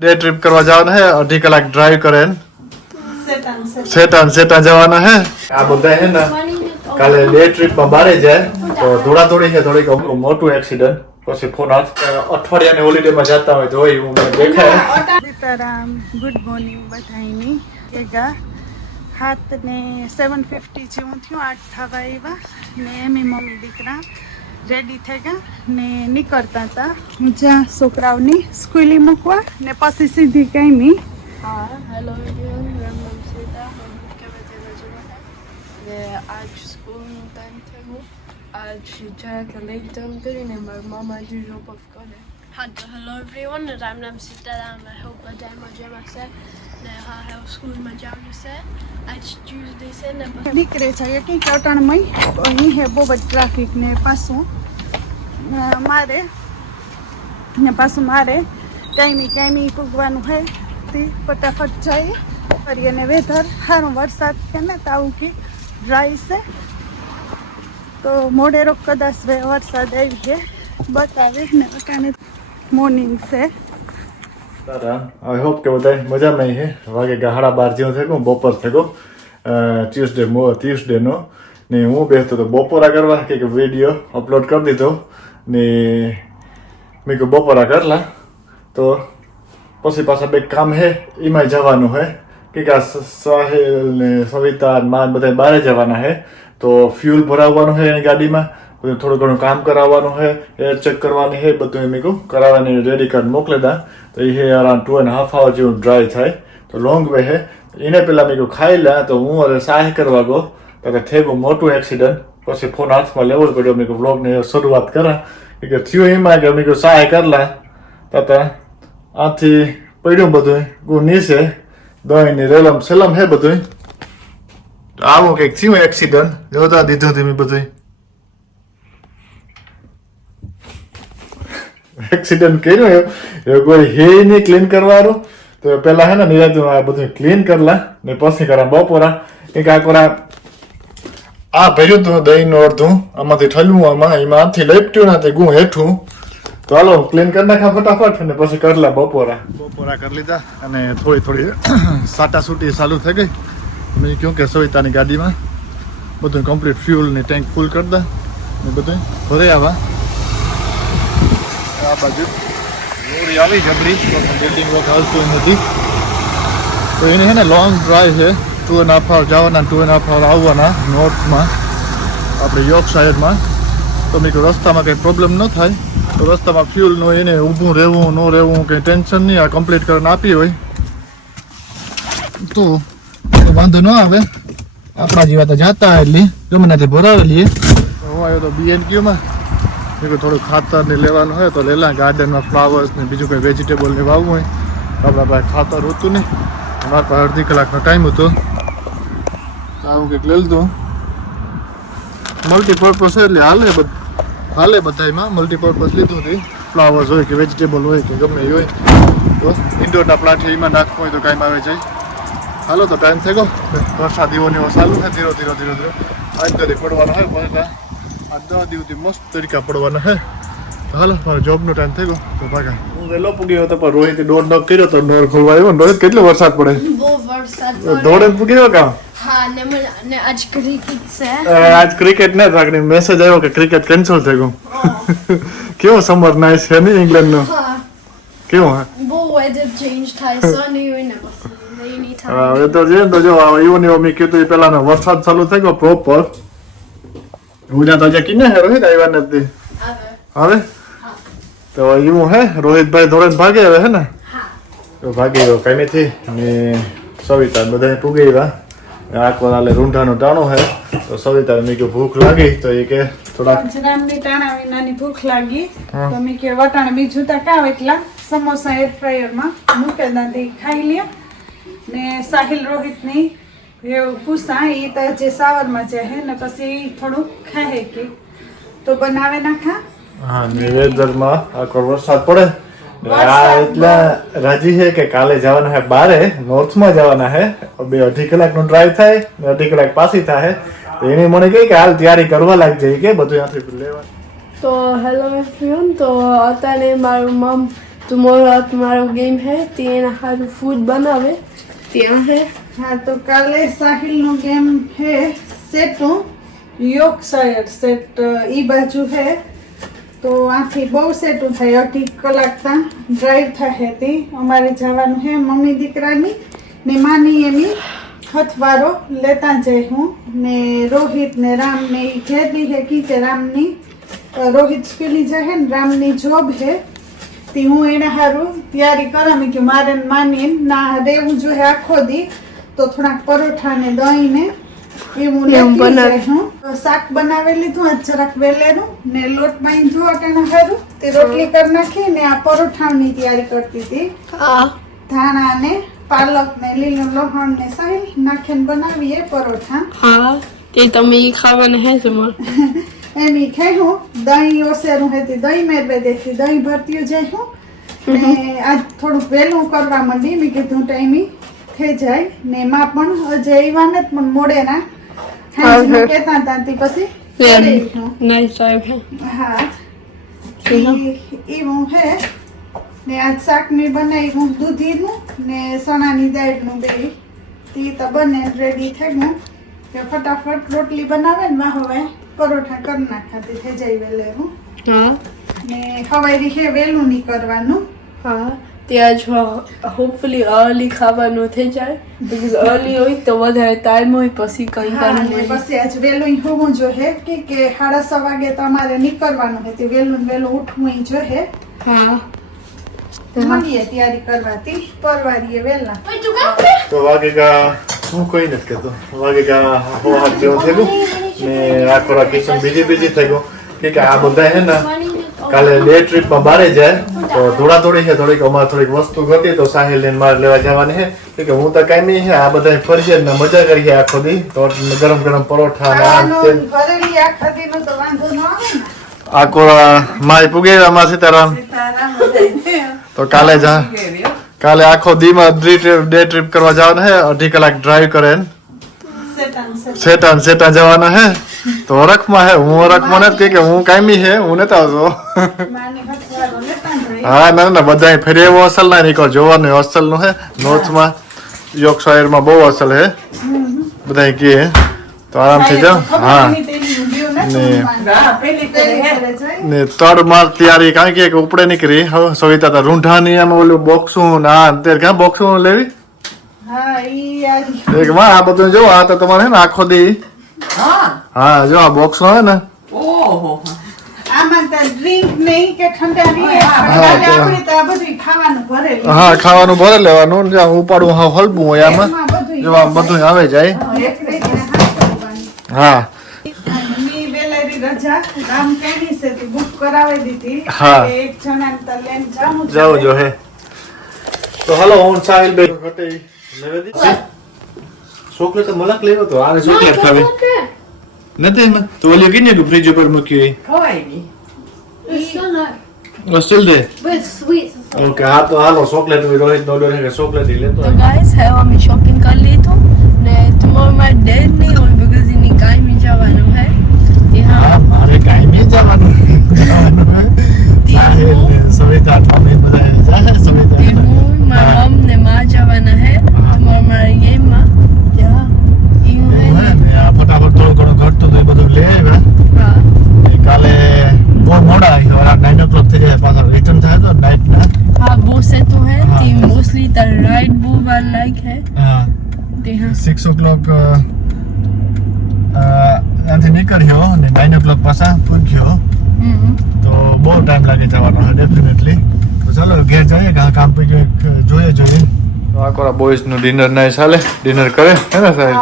Day trip करवा जाना है 2.5 कलाक ड्राइव करे सेटान जवाना है आ બધા હે ને કાલે ડે ટ્રીપ માં બારે જાય તો દોડાદોડી છે થોડીક મોટું એક્સિડન્ટ પછી ફોન અઠવાડિયાની હોલિડે માં જતા હોય તો એવું મને દેખાય સીતારામ ગુડ મોર્નિંગ બધાની એગા હાથ ને 7:50 જેવું થયું 8 થવા આવ્યા ને એમી મમ્મી દીકરા રેડી થઈ ગયા ને નીકળતા હતા હું જ્યાં છોકરાઓની સ્કૂલે મૂકવા ને પછી સીધી કઈ हाँ हेलो एवरीवन मेरा नाम सीता हम क्या बजे है आज स्कूल टाइम थे वो आज जरा का लेट टाइम કરીને મારા મામાજી ડ્રોપ ઓફ કરે હા તો હેલો એવરીવન રામ નામ સીતારામ આઈ હોપ બધા મજામાં છે ને હા હવે સ્કૂલમાં જવાનું છે આજ ટ્યુઝડે છે ને નીકળે છે એ કંઈક અટણમય અહીં હે બહુ જ ટ્રાફિક ને પાછું મારે કાયમી પૂગવાનું હોય તે ફટાફટ જઈએ ફરી અને વેધર સારું વરસાદ કે ને તાવું કે ડ્રાય છે તો મોડેરો કદાચ વરસાદ આવી છે બતાવે ને બતાને મોર્નિંગ છે आई होप के बताए मजा में है वागे गाड़ा 12 જેવું થઈ ગયું બપોર થઈ ગયો ટ્યુઝડે નો ને હું બેસતો તો બપોરા કરવા કે વિડીયો અપલોડ કરી દીધો ને મેં કહ્યું બપોરા કરલા તો પછી પાછા બે કામ હે એમાં જવાનું હે કે સાહિલ ને સવિતા માન બધા બહાર જવાના હે તો ફ્યુલ ભરાવવાનું હે એની ગાડીમાં બધું થોડું ઘણું કામ કરાવવાનું હે એર ચેક કરવાની હે બધું એમ કહું કરાવવાની રેડી કાર્ડ મોકલેદા તો એ હે અરાઉન્ડ 2.5 hour જેવું ડ્રાઈવ થાય તો લોંગ વે હે એને પહેલાં મેં કહું ખાઈ લે તો હું અરે સાહ કરવા ગયો તો થઈ ગયું મોટું એક્સિડન્ટ પછી ફોન હાથમાં લેવો જ પડ્યો મેં કહું વ્લોગની શરૂઆત કરા કે થયું એમાં કે મેં કહું સાહ કરલા તાતા આથી પડ્યું બધું ગુ નીચે દહીંની રેલમ સેલમ હે બધું આવું કંઈક થયું એક્સિડન્ટ જોતા દીધું હતું મેં બધું એક્સિડન્ટ કર્યો એવું કોઈ હે નહીં ક્લીન કરવાનું તો પેલા હે ને નિરાતું આ બધું ક્લીન કરલા ને પછી કરા બપોરા એક આ કોરા આ ભર્યું હતું દહીંનું અડધું આમાંથી ઠલવું આમાં એમાં આથી લપટ્યું ના તે ગું હેઠું તો હાલો ક્લીન કરી નાખા ફટાફટ અને પછી કરલા બપોરા કરી લીધા અને થોડી સાટા સૂટી ચાલુ થઈ ગઈ મેં કહ્યું કે સવિતાની ગાડીમાં બધું કમ્પ્લીટ ફ્યુલ ને ટેન્ક ફૂલ કરી દા ને બધું ભરે આવા આ બાજુ લોરી આવી જબરી બિલ્ડિંગ વર્ક હાલતું નથી તો એને છે ને લોંગ ડ્રાઈવ છે 2.5 hour જવાના 2.5 hour આવવાના નોર્થમાં આપણે યોર્ક સાઈડમાં તો મેં રસ્તામાં કંઈ પ્રોબ્લેમ ન થાય તો રસ્તામાં ફ્યુલનું એને ઊભું રહેવું ન રહેવું કંઈ ટેન્શન નહીં આ કમ્પ્લીટ કરીને આપી હોય તો વાંધો ન આવે આપણા જેવા તો જાતા એટલી ગમે ત્યાંથી ભરાવેલી હું આવ્યો તો BNQમાં થોડું ખાતર ને લેવાનું હોય તો લેલા ગાર્ડનમાં ફ્લાવર્સ ને બીજું કંઈ વેજીટેબલ ને વાવવું હોય આપણા પાસે ખાતર હોતું નહીં અમારા પાસે અડધી કલાકનો ટાઈમ હતો આવું કંઈક લઈ લીધું મલ્ટીપર્પઝ એટલે હાલે બધામાં મલ્ટીપર્પઝ લીધું હતું ફ્લાવર્સ હોય કે વેજીટેબલ હોય કે ગમે એ હોય તો ઇન્ડોરના પ્લાન્ટ એમાં નાખવું હોય તો કાંઈ આવે જાય હાલો તો ટાઈમ થઈ ગયો વરસાદીઓની ચાલુ છે ધીરો આજ તો પડવાનો હોય બધા આ 10 દિવસથી મસ્ત તરીકા પડવાના હે હાલો મારો જોબનો ટાઈમ થઈ ગયો તો ભાગા હું વહેલો પૂગી હતો પણ રોહિતે દોડ નોક કર્યો તો નર ખોલવા આવ્યો રોહિત કેટલો વરસાદ પડે બહુ વરસાદ દોડે પૂગી ગયો કામ હા ને આજ ક્રિકેટ છે આજ ક્રિકેટ ને રાખની મેસેજ આવ્યો કે ક્રિકેટ કેન્સલ થઈ ગયું કેવો સમર નાઈસ છે ને ઇંગ્લેન્ડ નો કેવો હે બહુ વેધર ચેન્જ થાય સની હોય ને રેની થાય હા વેધર જે તો જો એવું ને મેં કીધું પેલાનો વરસાદ ચાલુ થઈ ગયો પ્રોપર ઉડા તો જે કિને હે રોહિત આવ્યા નથી હવે તો એવું હે રોહિતભાઈ દોડે ભાગે હવે હે ને તો ભાગી ગયો કઈ નથી ને સવિતા બધા પૂગી ગયા આખો નાલે રૂંઢાનો ટાણો હે તો સવિતા મેં કે ભૂખ લાગી તો એ કે થોડા પંચરામની ટાણા વિનાની ભૂખ લાગી તો મેં કે વટાણ બીજું તો કાવ એટલા સમોસા એર ફ્રાયરમાં મૂકે દાંતી ખાઈ લે ને સાહિલ રોહિતની એવું પૂછા એ તો જે સાવરમાં જે હે ને પછી થોડું ખાહે કે તો બનાવે નાખા હા વેધરમાં આખો વરસાદ પડે આ એટલા રાજી છે કે કાલે જવાના હે બારે નોર્થમાં જવાના હે 2.5 કલાકનો ડ્રાઈવ થાય 2.5 કલાક પાછી થાય તો એને મને કહે કે હાલ તૈયારી કરવા લાગી જાય કે બધું ત્યાંથી લેવા તો હેલો એવરીવન તો અત્યારે મારું મમ tomorrow तुम्हारा गेम है तेना हारू फूड बनावे ત્યાં है हाँ तो काले साहिल नो गेम है सेटू योर्कशायर सेट ई बाजू है तो आथी बहु सेटू थाय 2.5 કલાક ता ड्राइव थाय ती अमारे जवानुं है मम्मी दीकरानी ने मानी एनी हथवारो लेता जाय हूँ ने रोहित ने राम ने घेरली है की के राम नी रोहित स्कूली जाए ने राम नी जॉब है ती हूँ एना हारू तैयारी करामी कि मारे मानी ना रेवू जो है आखो दी तो थोड़ा परोठा ने दही ने એવું લેતી જાય હું શાક બનાવી લીધું આજ જરાક વેલેરું ને લોટ બાંધ્યો અટાણા હારું તે રોટલી કરી નાખી ને આ પરોઠાની તૈયારી કરતી હતી हाँ ધાણા ને પાલક ને લીલું લસણ ને સાઈ નાખીને બનાવીએ પરોઠા हाँ તે તમે ઈ ખાવાના હે તમારે એની ખાયું દહીં ઓસેરું હતી દહીં મેળવે દેતી દહીં ભરતી જાય હું ને આજ થોડુંક વહેલું કરવા માંડી મેં કીધું ટાઈમી થઈ જાય ને એમાં પણ હજે આવ્યા ને પણ મોડે ના હાંજનું કહેતા હતા તે પછી કરી હું. नहीं साहब है હા એવું હે ને આજ શાકની બનાવ્યું દૂધીનું ને ચણાની દાળનું બે તે તો બને રેડી થઈ ગયું કે ફટાફટ રોટલી બનાવે ને માં હવે પરોઠા કરી નાખાતી થઈ જાય વેલેરું हाँ ને ખવાઈ છે વહેલું નહીં કરવાનું हाँ ત્યાં જો હોપફુલી अर्ली ખાવાનું થઈ જાય બીકોઝ अर्ली હોય તો વધારે ટાઈમ હોય પછી કંઈ હા, કરવું ને હોય પછી આજ વહેલું હોવું જોઈએ કે 6:30 વાગે તમારે નીકળવાનું છે તે વહેલું ને વહેલું ઉઠવું જોઈએ हाँ મળીએ તૈયારી કરવાથી પરવારીએ વહેલા તો વાગેગા હું કોઈ નથી કહેતો વાગેગા હોવા જેવું થયું ને આખો કિચન બીજી થઈ ગયો કે આ બધા હે ને કાલે ડે ટ્રીપમાં બારે જાય તો દોડાદોડી છે થોડીક અમારે થોડીક વસ્તુ ઘટી તો સાહિલ ને મારે લેવા જવાની છે કે હું તો કાંઈ નહીં છે આ બધા ફરી ને મજા કરીએ આખો દી તો ગરમ ગરમ પરોઠા ને આમ તેમ ભરેલી આખા દીનો તો વાંધો ન આવે ને આખો માય પુગે અમાર સીતારામ તો કાલે આખો દીમાં ડે ટ્રીપ કરવા જવાના હે 2.5 કલાક ડ્રાઈવ કરે સેટા જવાના હે તો હરખમાં હે હું હરખમાં નથી કે હું કાયમી હે હું નથી આવતો હા ના બધા ફરી એવો અસલ ના નીકળ જોવાનું અસલ નું હે નોર્થમાં યોર્કશાયરમાં બહુ અસલ હે બધા કે તો આરામથી જાઓ હા ને તડ માર તૈયારી કારણ કે ઉપડે નીકળી હવે સવિતા તા રૂંઢાની આમ ઓલું બોક્સું ના અત્યારે ક્યાં બોક્સું લેવી હા ઈ આજ એક માં આ બધું જો આ તો તમારે હે ને આખો દી હા જો આ બોક્સ આવે ને આમાં તો ડ્રિંક નહીં કે ઠંડા નહીં આપણે તો આ બધું ખાવાનું ભરેલું હા ખાવાનું ભરે લેવાનું ને જ્યાં ઉપાડું હા હલબું હોય આમાં એમાં બધું જો આમ બધું આવે જાય એક રીતે હાથ કરવાનું હા મી વેલેરી રજા રામ કેની છે તે બુક કરાવી દીધી હા. કે એક જણાને તો લઈને જાવું છે. જાવ જો હે તો હાલો હું સાહિલ બે ઘટે લેવે દી ચોકલેટ તો મલક લેવો તો આને ચોકલેટ ખાવી નથી એમાં તો ઓલી કીને તું ફ્રીજ ઉપર મૂકી It's still not. Hostel they But it's sweet. Okay હા તો હાલો ચોકલેટ રોહિત નો ઓર્ડર છે ચોકલેટ લેતો તો ગાઈસ હવે અમે શોપિંગ કરી લીધું ને તમારે મારે ડેટ નહીં હોય બીકોઝ એની કાયમી જવાનું હે એ હા હા મારે કાંઈ નહીં જવાનું સવિતા તમે બધા જાય સવિતા હું મારા મમ ને માં જવાના હે તમારે મારા ગેમમાં ત્યાં એવું હે ને આ ફટાફટ થોડું ઘણું ઘટતું તો એ બધું લે આવ્યા હા કાલે બહુ મોડા આવ્યો 9 o'clock થઈ જાય પાછા રિટર્ન થાય તો નાઇટ ના हाँ वो से तो है ती मोस्टली द राइड वो वाला लाइक है ते हाँ 6 o'clock ત્યાંથી નીકળ્યો અને 9 o'clock પાછા પહોંચ્યો તો બહુ ટાઈમ લાગે જવાનો ડેફિનેટલી તો ચાલો ઘેર જઈએ કામ પી જોઈએ તો આ કોરા બોયઝ નું ડિનર ના ચાલે ડિનર કરે હે ને સાહેબ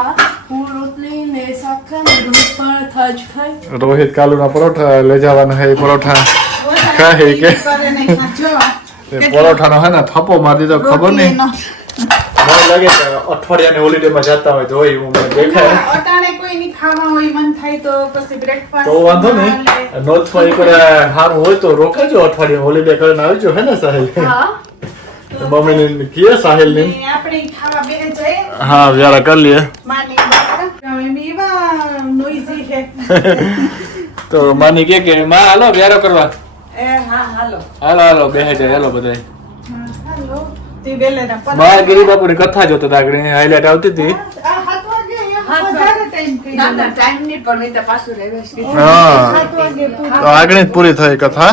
હું રોટલી ને શાક ખાય ને રોજ પરાઠા જ ખાય રોહિત કાલુના પરોઠા લઈ જવાના હે પરોઠા ખાય કે કરે નહીં જો પરોઠાનો હે ને થપ્પો મારી દીધો ખબર નહીં મને લાગે કે અઠવાડિયાની હોલિડેમાં જતા હોય તો હોય એવું મને દેખાય અટાણે કોઈ ની ખાવા હોય મન થાય તો પછી બ્રેકફાસ્ટ તો વાંધો નહીં નોર્થમાં એક સારું હોય તો રોકાજો અઠવાડિયે હોલિડે કરીને આવજો હે ને સાહેલ हाँ મમ્મીને કીએ સાહેલને આપણે ખાવા બે જઈએ હા વ્યારા કરી લઈએ માની બાપા અમે બીવા નોઈઝી છે તો માની કે માં હાલો વ્યારો કરવા એ હા હાલો હાલો હાલો બેહે જાય હાલો બધાય તે વેલેરા પર બાર ગિરી બાપુની કથા જોતો હતા આગળ હાઈલાઇટ આવતી હતી આ 7 વાગે એમ વધારે ટાઈમ થઈ ના ગયો ના ટાઈમ નહીં પણ એ તો પાછું રહેશે હા 7 વાગે પૂરું. તો આગળ જ પૂરી થઈ કથા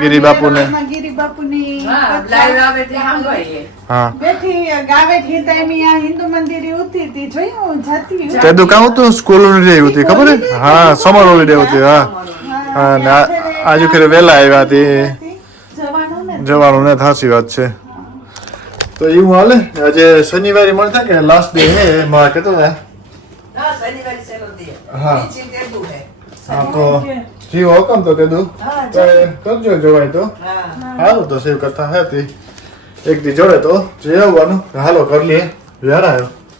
ગિરી બાપુને વેરાવળમાં ગિરી બાપુની હા લાઈવ આવે તે સાંભળીએ હા બેઠી ગાવે હિતામી આ હિન્દુ મંદિરે ઉતી હતી જોયું જાતી તે તો કામ હતું સ્કૂલ હોલિડે હતી ખબર હે હા સમર હોલિડે હતી હા હા ને આજુ ખેરે વહેલા આવ્યા હતી જવાનું ને જવાનું ને સાચી વાત છે તો એવું હાલે આજે શનિવારે મળતા કે લાસ્ટ ડે હે માં કહેતો હતા હા શનિવારે સેલો દે હા. એ ચીજ એવું હે હા તો જીવ હુકમ તો કીધું કરજો જવાય તો હા સારું તો સેવ કરતા હતી એક દી જોડે તો જઈ આવવાનું હાલો કરી લઈએ વ્યાર આવ્યો